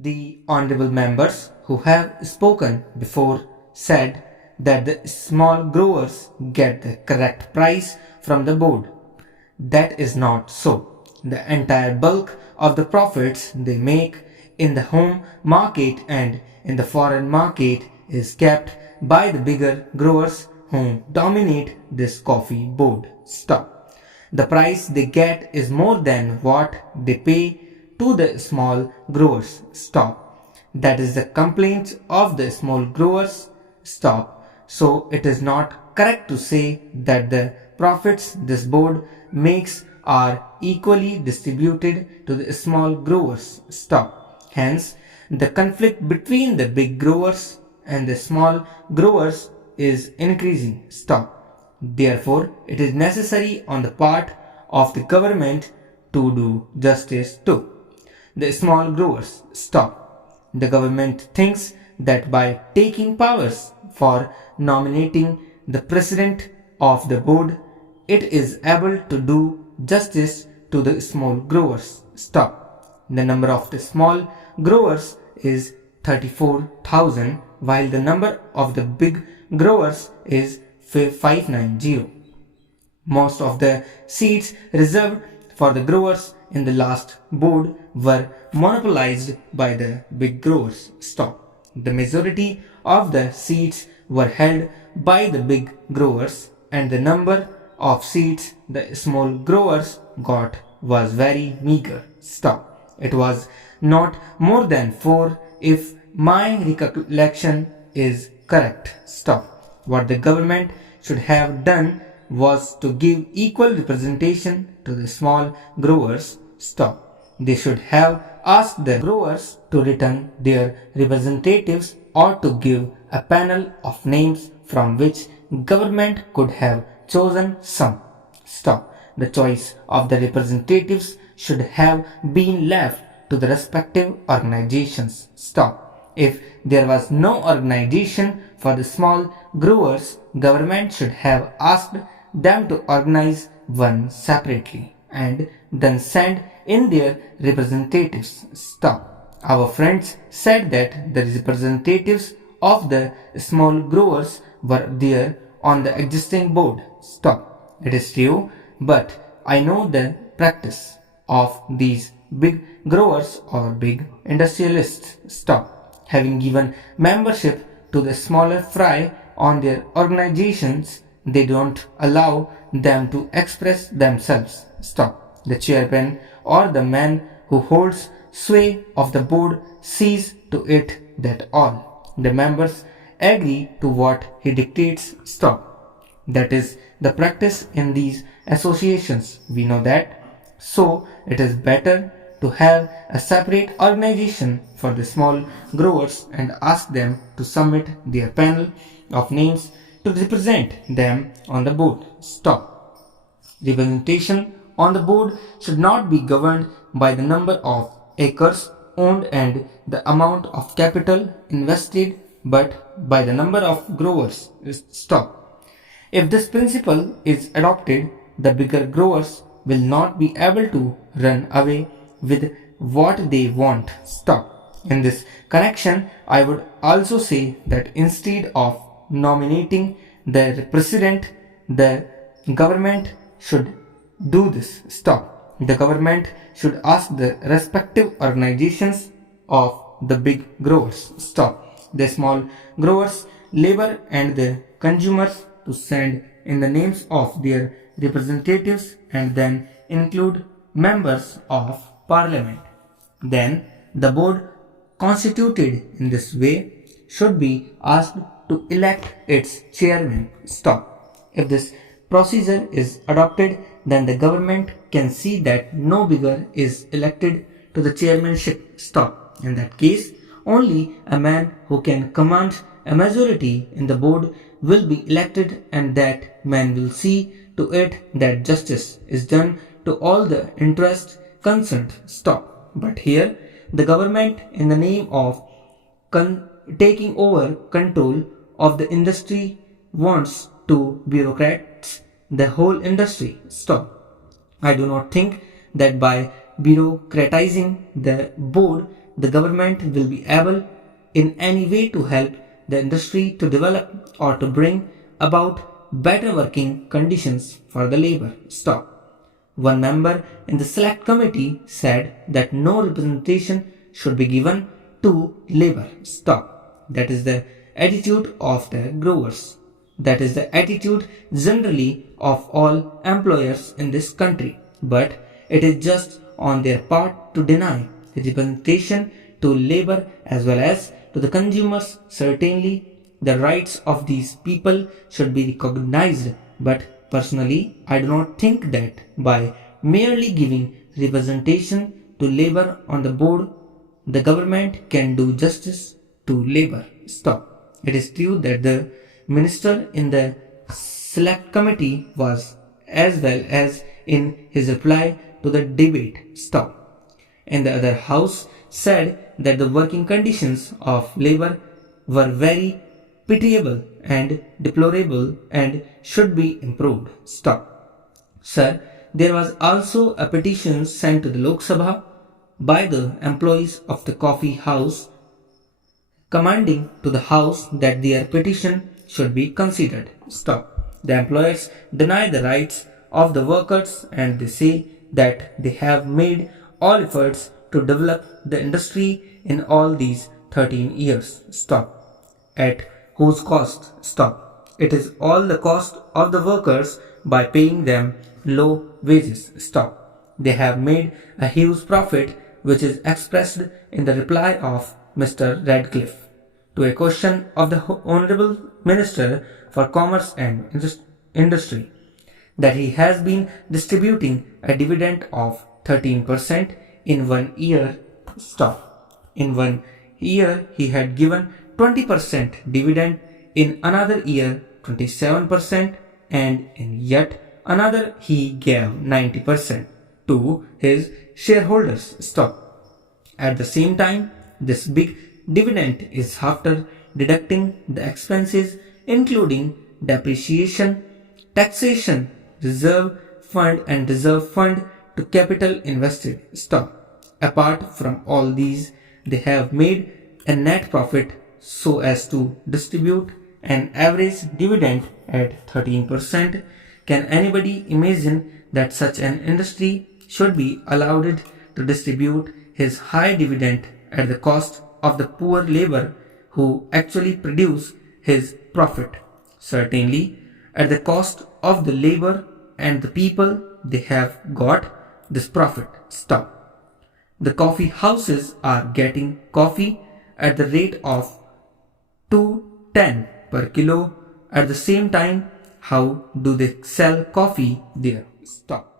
The honorable members who have spoken before said that the small growers get the correct price from the board. That is not so. The entire bulk of the profits they make in the home market and in the foreign market is kept by the bigger growers who dominate this coffee board. Stop. The price they get is more than what they pay to the small growers. Stop. That is the complaint of the small growers. Stop. So it is not correct to say that the profits this board makes are equally distributed to the small growers. Stop. Hence, the conflict between the big growers and the small growers is increasing. Stop. Therefore, it is necessary on the part of the government to do justice to the small growers. Stop. The government thinks that by taking powers for nominating the president of the board, it is able to do justice to the small growers. Stop. The number of the small growers is 34,000 while the number of the big growers is 590. Most of the seats reserved for the growers in the last board were monopolized by the big growers. Stop. The majority of the seats were held by the big growers and the number of seats the small growers got was very meager. Stop. It was not more than 4 if my recollection is correct. Stop. What the government should have done was to give equal representation to the small growers. Stop. They should have asked the growers to return their representatives or to give a panel of names from which government could have chosen some. Stop. The choice of the representatives should have been left to the respective organizations. Stop. If there was no organization for the small growers, government should have asked them to organize one separately and then send in their representatives. Stop. Our friends said that the representatives of the small growers were there on the existing board. Stop. It is true, but I know the practice of these big growers or big industrialists. Stop. Having given membership to the smaller fry on their organizations, they don't allow them to express themselves. Stop. The chairman or the man who holds sway of the board sees to it that all the members agree to what he dictates. Stop. That is the practice in these associations. We know that. So it is better to have a separate organization for the small growers and ask them to submit their panel of names to represent them on the board. Stop. Representation on the board should not be governed by the number of acres owned and the amount of capital invested, but by the number of growers. Stop. If this principle is adopted, the bigger growers will not be able to run away with what they want. Stop. In this connection, I would also say that instead of nominating the president, the government should do this. Stop. The government should ask the respective organizations of the big growers. Stop. The small growers, labor and the consumers to send in the names of their representatives and then include members of parliament. Then the board constituted in this way should be asked to elect its chairman. Stop. If this procedure is adopted, then the government can see that no bigger is elected to the chairmanship. Stop. In that case, only a man who can command a majority in the board will be elected, and that man will see to it that justice is done to all the interests concerned. Stop. But here, the government, in the name of taking over control of the industry, wants to bureaucrats the whole industry. Stop. I do not think that by bureaucratizing the board, the government will be able in any way to help the industry to develop or to bring about better working conditions for the labor. Stop. One member in the select committee said that no representation should be given to labor. Stop. That is the attitude of the growers. That is the attitude generally of all employers in this country. But it is just on their part to deny representation to labor as well as to the consumers. Certainly, the rights of these people should be recognized, but personally, I do not think that by merely giving representation to labor on the board, the government can do justice to labor. Stop. It is true that the minister in the select committee was as well as in his reply to the debate. Stop. In the other house said that the working conditions of labor were very pitiable and deplorable and should be improved. Stop. Sir, there was also a petition sent to the Lok Sabha by the employees of the coffee house commanding to the house that their petition should be considered. Stop. The employers deny the rights of the workers and they say that they have made all efforts to develop the industry in all these 13 years. Stop. At whose cost? Stop. It is all the cost of the workers by paying them low wages. Stop. They have made a huge profit which is expressed in the reply of Mr. Radcliffe to a question of the Honorable Minister for Commerce and Industry that he has been distributing a dividend of 13% in 1 year. Stop. In 1 year he had given 20% dividend, in another year 27%, and in yet another he gave 90% to his shareholders. Stop. At the same time, this big dividend is after deducting the expenses including depreciation, taxation, reserve fund and reserve fund to capital invested. Stop. Apart from all these, they have made a net profit so as to distribute an average dividend at 13%. Can anybody imagine that such an industry should be allowed to distribute his high dividend at the cost of the poor labor who actually produce his profit? Certainly, at the cost of the labor and the people they have got this profit. Stop. The coffee houses are getting coffee at the rate of 210 per kilo. At the same time, how do they sell coffee there? Stop.